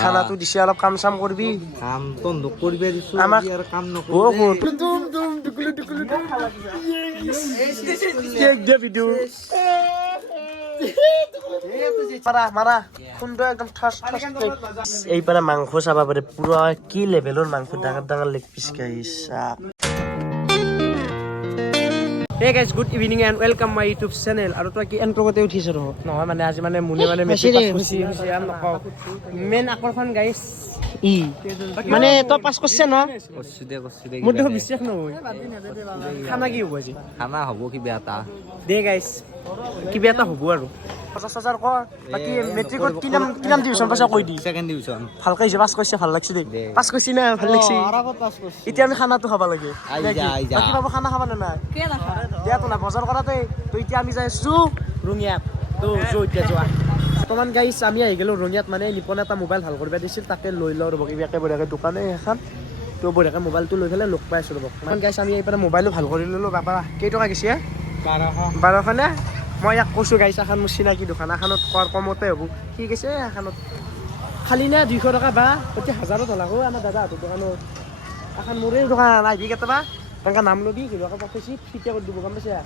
খানাটো দিছে অলপ কাম চাম করবি কাম তন্দুক করবে দিছো আমাক আর কাম নকরবে এইবারে মাংস চাবা পারে পুরা কি লেভেলের মাংস ডাঙর ডাঙর লেগ পিস খাইছা Hey guys, good evening and welcome my YouTube channel. আৰু তই কি এন্ট্ৰ কৰতে উঠিছ ৰ নহয় মানে আজি মানে মুনি মানে মেট্ৰিক পাছ কৰিছি আম নকও মেন আকৰ্ষণ গাইস ই মানে তই পাছ কৰিছ ন কসুদে মোৰ দেখো বিশ্বাস নহয় খানা কি হ'ব আজি খানা হব কি বেটা দে গাইস কিবা এটা হ'ব আৰু 50,000 কৰ বাকি মেট্ৰিকত কি নাম ডিভিজন পাইছা কৈ দি সেকেন্ড ডিভিজন ভালকৈ হৈছে পাছ কৰিছে ভাল লাগছে দে পাছ কৰিছি না ভাল লাগছে এতিয়া আমি খানাটো খাব লাগে বাকি বাবু খানা খাবা না নাই কে না দিয়া তো না বজাৰ কৰাতে তো এতিয়া আমি যাই আছো ৰঙিয়াত তো এতিয়া যোৱা বৰ্তমান গাইছ আমি আহি গেলো ৰঙিয়াত মানে নিপন এটা মোবাইল ভাল কৰিব দিছিল তাকে লৈ লওঁ ৰ'ব কিবাকে বঢ়িয়াকে দোকানে এখন তো বঢ়িয়াকে মোবাইলটো লৈ পেলাই লগ পাই আছো ৰ'ব মানে গাইছ আমি এইপাৰে মোবাইলো ভাল কৰি ল'লো বাবা কেইটকা গৈছে 1200 নে মই ইয়াক কৈছোঁ গাইছ এখন মোৰ চিনাকি দোকান এখনত কোৱাৰ কমতে হ'ব ঠিক আছে এখনত খালি না 200 টকা বা অতি 1000ত হলাকো আমাৰ দাদাহঁতৰ দোকানত এখন মোৰে দোকান আহিবি কেতিয়াবা তেনেকৈ নাম ল'বি কিবাকে পঠাইছি ফ্ৰীতে কৰি দিব গম পাইছা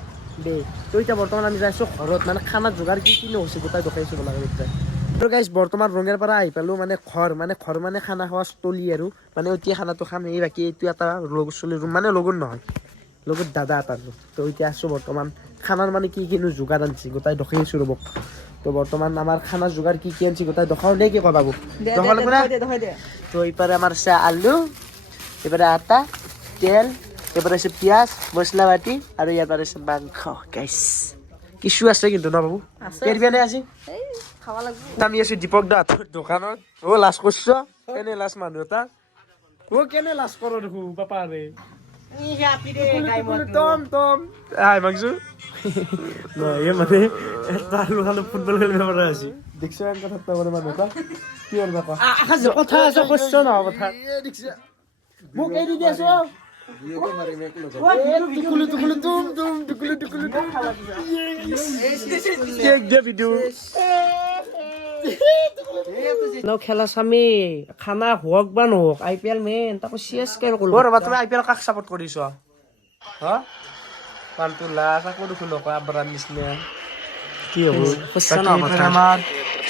দে তো এতিয়া বৰ্তমান আমি যাইছোঁ ঘৰত মানে খানাৰ যোগাৰ কি কি নহৈছে গোটাই দেখাইছোঁ বনাব এতিয়া আৰু গাইছ বৰ্তমান ৰঙিয়াৰ পৰা আহি পালোঁ মানে ঘৰ মানে খানা খোৱা স্থলী আৰু মানে এতিয়া খানাটো খাম এই বাকী এইটো এটা লগৰ চলি ৰুম মানে লগৰ নহয় লগত দাদা এটা তো এতিয়া আছোঁ বৰ্তমান খানাৰ মানে কি কিনো যোগাৰ আনিছে গোটাই দেখাইছোঁ ৰ'ব তো বৰ্তমান আমাৰ খানাৰ যোগাৰ কি কি আনিছে গোটাই দেখাওঁ নে কি কয় বাবু দেখাব লাগিব না তো এইপাৰে আমাৰ আছে আলু এবাৰে আটা তেল এবাৰে আছে পিঁয়াজ মশলা বাটি আৰু ইয়াৰ আছে মাংস গাইছ কিছু আছে কিন্তু ন বাবু কেৰবিয়ানে আছে আমি আছো দীপক দা দোকানত অ লাজ কৰছ কেনে লাজ মানুহ এটা অ কেনে লাজ কৰ দেখো বাপাৰে মাংসু নহয় মানে এটা আলু খালো ফুটবল খেলিব পৰা আছে দেখছো এন কথা মানে মানুহ এটা কি কৰবা কথা আছে কৈছ নহয় কথা মোক এৰি দি আছো খেলা চামি খানা হওক বা নহওক IPL মেইন তাকো CSK ৰবা তুমি IPL কাক চাপৰ্ট কৰিছ হা পানটো লাখ আকৌ দেখোন নকয় আব্ৰাৰ নিচিনা কি হ'ব আমাৰ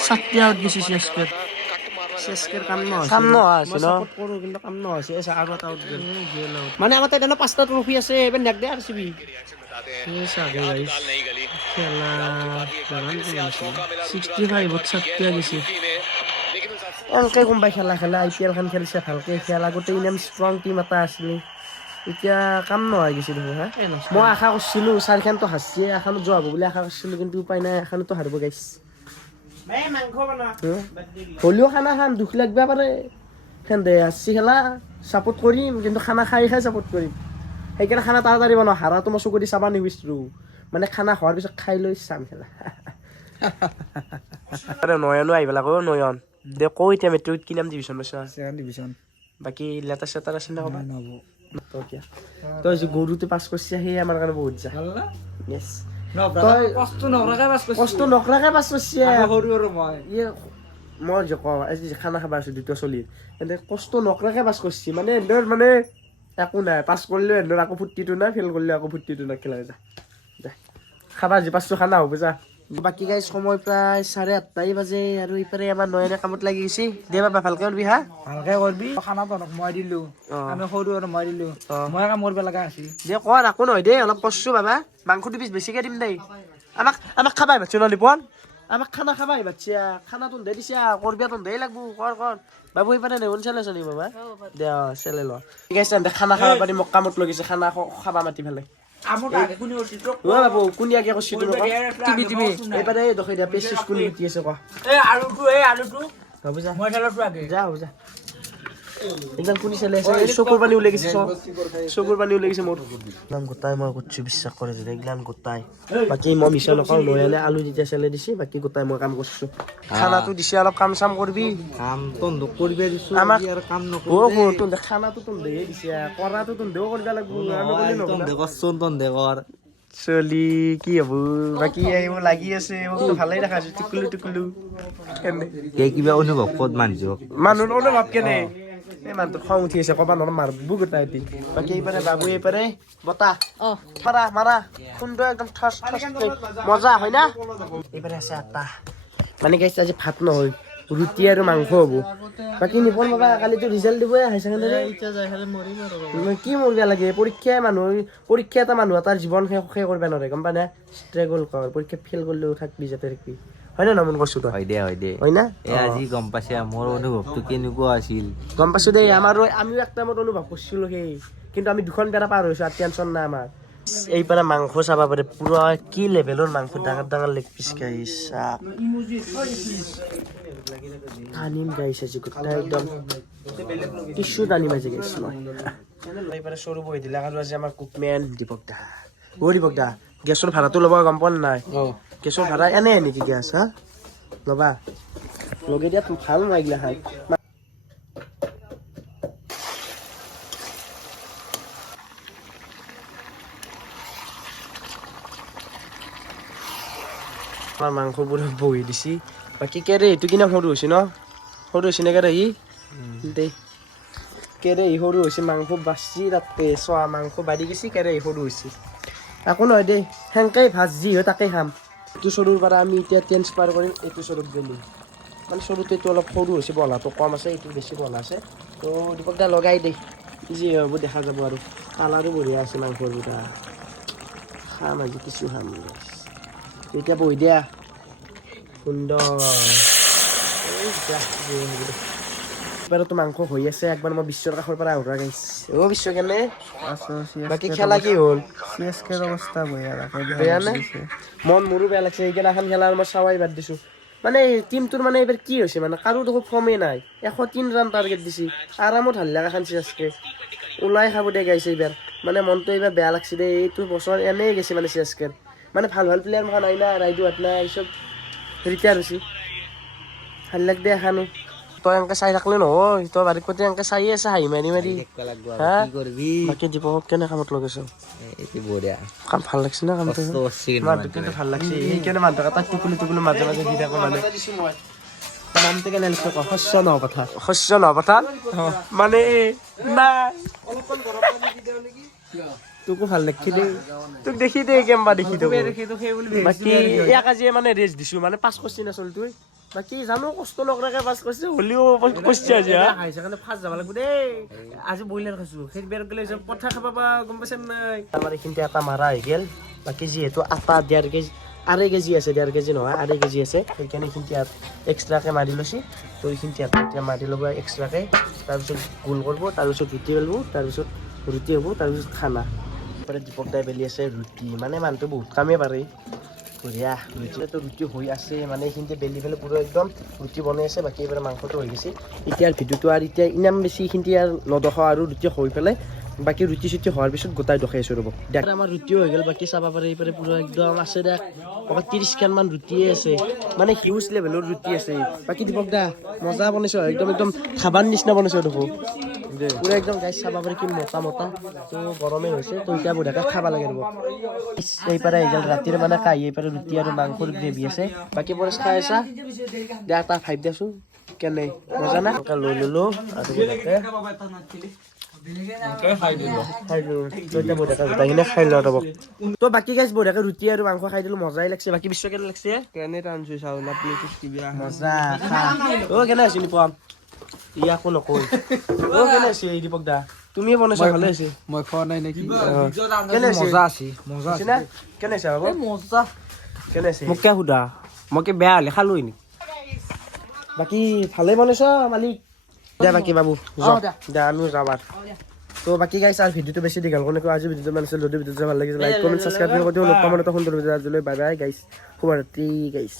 চাকৰি আউট দিছে CSK CSKৰ কাম নহৈছে ন সাপোৰ্ট কৰোঁ কিন্তু কাম নহৈছে আৰু এটা আউট গেল মানে আমাৰ তাত 5টা ট্ৰফি আছে এবাৰ নেক দে RCB খেলা 65ত 60 গেছে এনেকৈ গম পাই খেলা IPL খন খেলিছে ভালকৈ খেলা গোটেই ইমান ষ্ট্ৰং টিম এটা আছিলে এতিয়া কাম নহয় গৈছে দেখোন হা মই আশা কৰিছিলোঁ 4খনতো হাৰছে এখনত যোৱা হ'ব বুলি আশা কৰিছিলোঁ কিন্তু উপায় নাই এখনতো হাৰিব গাইছ হলেও খানা খাম দুখ লাগবা পাৰে সেন্দে হাসি খেলা সাপোৰ্ট কৰিম কিন্তু খানা খাই সাপোৰ্ট কৰিম সেইকাৰণে খানা তাড়াতাড়ি বনাওঁ হাৰাটো মই চকু দি চাবা নিবিচাৰোঁ মানে খানা হোৱাৰ পিছত খাই লৈ চাম খেলা নয়নো আহিব লাগো নয়ন দে কৌ এতিয়া মেট্ৰিকত কি নাম ডিভিজন পাইছা সেকেন্ড ডিভিজন বাকী লেটাৰ চেটাৰ আছে নে ক'বা তই যে গৰুটো পাছ কৰিছে সেই আমাৰ কাৰণে বহুত যা য়েছ তই কষ্ট নকৰাকে পাছ কৰিছে মই যে কওঁ আজি খানা খাব আছোঁ দ্বিতীয় চলিৰ এনে কষ্ট নকৰাকে পাছ কৰিছে মানে এনে মানে একো নাই পাছ কৰিলেও এনে আকৌ ফূৰ্তিটো নাই ফেইল কৰিলেও আকৌ ফূৰ্তিটো নাই খেলা যা খাবা আজি পাছটো খানা হ'ব যা বাকী গাইজ সময় প্ৰায় 8:30 বাজে আৰু ইপাৰে আমাৰ নয়নে কামত লাগি গৈছে দে বাবা ভালকে কৰিবি হা ভালকে কৰবি খানাটো মই দিলোঁ আমি সৰু আৰু মই দিলোঁ মই কাম কৰিব লগা আছিল দে কৰ একো নহয় দেই অলপ কৰছোঁ বাবা মাংসটো পিছ বেছিকৈ দিম দেই আমাক খাবাই বাচ্ছা নলিপন আমাক খানা খাবাই বাচ্ছা খানাটো দে দিছে কৰবি দেই লাগব কৰ বাবু এইপাৰে নেউন চেলে চলি বাবা দে চেলে ল ঠিক আছে খানা খাব পাৰি মোক কামত লগিছে খানা খাবা মাতি পেলাই বাবু কোনিয়াকে কৈছি তুমি এইবাৰে দেখি দিয়া পেজ কোন কি আছে কোৱা হ'ব যা মই খেলাটো আগে যা হ'ব যা একদম কোনি চেলে আছে চকুৰ পানী ওলাই গৈছে চকুৰ পানী ওলাই গৈছে মোৰ একদম গোটাই মই কৰিছোঁ বিশ্বাস কৰে যে একদম গোটাই বাকী মই মিছা নকওঁ নয়ালে আলু যেতিয়া চেলে দিছে বাকী গোটাই মই কাম কৰিছোঁ খানাটো দিছে অলপ কাম চাম কৰিবি কাম তন্দুক কৰবে দিছো আৰ কাম নকৰবি তোন খানাটো তোন দেই দিছে কৰাটো তোন দেও কৰিব লাগিব আমি কলি নকওঁ তন্দে কৰছন তন্দে কৰ চলি কি হ'ব বাকী এইবোৰ লাগি আছে মোকতো ভালেই দেখা আছে টুকুলু টুকুলু কেনে কিবা অনুভৱ ক'ত মানছো মানুহৰ অনুভৱ কেনে এই মানুহটো খং উঠি আছে ক'বা নহয় মাৰবো গোটাই দি বাকী এইপাৰে বাবু এইপাৰে বতাহ মাৰা মাৰা সুন্দৰ একদম ঠচ ঠচ মজা হয় না এইপাৰে আছে আটা মানে গাইছে আজি ভাত নহয় ৰুটি আৰু মাংস হ'ব বাকী নিপন বাবা কালিতো ৰিজাল্ট দিবই হাই ছেকেণ্ডাৰী কি মৰিব লাগে পৰীক্ষাই এটা মানুহ তাৰ জীৱন শেষ কৰিব নোৱাৰে গম পাই না ষ্ট্ৰাগল কৰ পৰীক্ষা ফেইল কৰিলেও থাকবি যাতে থাকবি হয় না নমন কৈছো তই হয় দে হয় না আজি গম পাইছে মোৰ অনুভৱটো কেনেকুৱা আছিল গম পাইছো দেই আমিও এক টাইমত অনুভৱ কৰিছিলো সেই কিন্তু আমি দুখন বেৰা পাৰ হৈছো আৰু টেনচন নাই আমাৰ এইপাৰে মাংস চাবা পাৰে পুৰা কি লেভেলৰ মাংস ডাঙৰ ডাঙৰ লেগ পিচ গাইছা টানিম গাইছে যি গোটেই একদম টিচু টানিম আজি গাইছো মই এইপাৰে সৰু বহি দিলে আৰু আজি আমাৰ কুকমেন দীপক দা গেছৰ ভাড়াটো ল'ব গম পোৱা নাই গেছৰ ভাড়া এনে নেকি গেছ হা ল'বা লগে দিয়া ভাল নাগিলা খাই আমাৰ মাংসবোৰ বহি দিছি বাকী কেৰাহীটো কিনা সৰু হৈছে ন সৰু হৈছে নে কেৰাহী দেই কেৰাহী সৰু হৈছে মাংস বাচি তাতে চোৱা মাংস বাঢ়ি গৈছে কেৰাহী সৰু হৈছে একো নহয় দেই সেনেকেই ভাত যি হয় তাকেই খাম এইটো চৰুৰ পৰা আমি এতিয়া ট্ৰেন্সফাৰ কৰিম এইটো চৰুত গ'লো মানে চৰুটো এইটো অলপ সৰু হৈছে বলাটো কম আছে এইটো বেছি বলা আছে তো দীপক দা লগাই দেই যি হ'ব দেখা যাব আৰু কালাৰো বঢ়িয়া আছে মাংসৰ দুটা খাম আজি কিছু খাম এতিয়া বহি দিয়া সুন্দৰ এবাৰতো মাংস হৈ আছে একবাৰ মই বিশ্বৰ কাষৰ পৰা আহৰা গাইছে বিশ্ব কেনে বাকী খেলা কি হ'ল অৱস্থা বেয়া নে মন মোৰো বেয়া লাগিছে এইকেইটাখন খেলা মই চাৱাই বাদ দিছো মানে টিমটোৰ মানে এইবাৰ কি হৈছে মানে কাৰো দেখোন ফৰ্মেই নাই 103 ৰান টাৰ্গেট দিছে আৰামত হাল্লা এখন চিয়াচকে ওলাই খাব দে গাইছে এইবাৰ মানে মনটো এইবাৰ বেয়া লাগছে দে এইটো বছৰ এনেই গৈছে মানে চিয়াচকেৰ মানে ভাল প্লেয়াৰ মখা নাই না ৰাইডু হাত নাই চব ৰিটায়াৰ হৈছে ভাল লাগ দে এখানো তই এনেকে চাই থাকলে নহয় তই বাৰীত প্ৰতি এনেকে চাই আছে হাঁহি মাৰি হা বাকী দীপকক কেনে কামত লগাইছ কাম ভাল লাগছে না কামটো মানুহটো কিন্তু ভাল লাগছে সেইকাৰণে মানুহটোক এটা টুকুলি মাজে মাজে দি থাকো মানে নামটো কেনে লিখছ ক শস্য নপথাৰ মানে নাই তোকো ভাল লাগছি দেই তোক দেখি দে কেম্বা দেখি দেব বাকী ইয়াক আজি মানে ৰেষ্ট দিছো মানে পাছ কৰিছি না চলি তুই বাকী জানো কষ্ট নকৰাকে পাছ কৰিছে হ'লেও কৰিছে আজি হাই ছেকেণ্ডাৰী ফাৰ্ষ্ট যাব লাগিব দেই আজি বইলাৰ খাইছো সেই বেৰ গ'লে পঠা খাবা গম পাইছে নাই আমাৰ এইখিনিতে এটা মাৰা হৈ গ'ল বাকী যিহেতু আটা 1.5 কেজি 2.5 কেজি আছে 1.5 কেজি নহয় 2.5 কেজি আছে সেইকাৰণে এইখিনিতে এক্সট্ৰাকে মাৰি লৈছি তো এইখিনিতে এতিয়া মাৰি ল'ব এক্সট্ৰাকে তাৰপিছত গোল কৰিব তাৰপিছত ৰুটি বেলব তাৰপিছত ৰুটি হ'ব তাৰপিছত খানা দীপক দাই বেলি আছে ৰুটি মানে মানুহটো বহুত কামেই পাৰে বঢ়িয়া ৰুটি হৈ আছে মানে এইখিনিতে বেলি পেলাই পুৰো একদম ৰুটি বনাই আছে বাকী এবাৰ মাংসটো হৈ গৈছে এতিয়া ভিডিঅ'টো আৰু এতিয়া ইনাম বেছি এইখিনিতে আৰু নদখা আৰু ৰুটি হৈ পেলাই বাকী ৰুটি চুটি হোৱাৰ পিছত গোটাই দখাই আছো ৰ'ব দেখ আমাৰ ৰুটিও হৈ গ'ল বাকী চাব পাৰে এইপাৰে পুৰো একদম আছে দেখ অকল 30 খান মান ৰুটিয়ে আছে মানে হিউজ লেভেলৰ ৰুটি আছে বাকী দীপক দা মজা বনাইছ একদম খাবাৰ নিচিনা বনাইছ দেখো পুৰো একদম গাইছ চাব পাৰে কি মোটা তো গৰমে হৈছে তো এতিয়া বঢ়িয়াকৈ খাব লাগে ৰ'ব এইপাৰে আহি গ'ল ৰাতিৰ মানে কাহি এইপাৰে ৰুটি আৰু মাংসৰ গ্ৰেভি আছে বাকী পৰেশ খাই আছা দে এটা ভাইব দিয়াচোন কেনে মজা না লৈ ল'লো আৰু তো বাকী গাইছ বঢ়িয়াকৈ ৰুটি আৰু মাংস খাই দিলো মজাই লাগছে বাকী বিশ্ব কেনে লাগছে কেনে টানছো চাউল মজা অ কেনে আছিল নিপন ইয়াকো নকয় অ কেনে আছে দীপক দা তুমি বনাইছা ভালে আছে মই খোৱা নাই নেকি কেনে আছে মজা আছে না কেনে আছে বাবু মজা কেনে আছে মোক কিয় সোধা মই কি বেয়া হ'লে খালো নি বাকী ভালে বনাইছ মালিক দে বাকী বাবু দে আমিও যাওঁ আৰু তো বাকী গাইছ আৰু ভিডিঅ'টো বেছি দীঘল কৰি আজি ভিডিঅ'টো মানে যদি ভিডিঅ'টো ভাল লাগিছে লাইক কমেণ্ট ছাবস্ক্ৰাইব কৰি দিওঁ লগ পাম এটা সুন্দৰ ভিডিঅ' আজিলৈ বাই বাই গাইছ শুভৰাত্ৰি গাইছ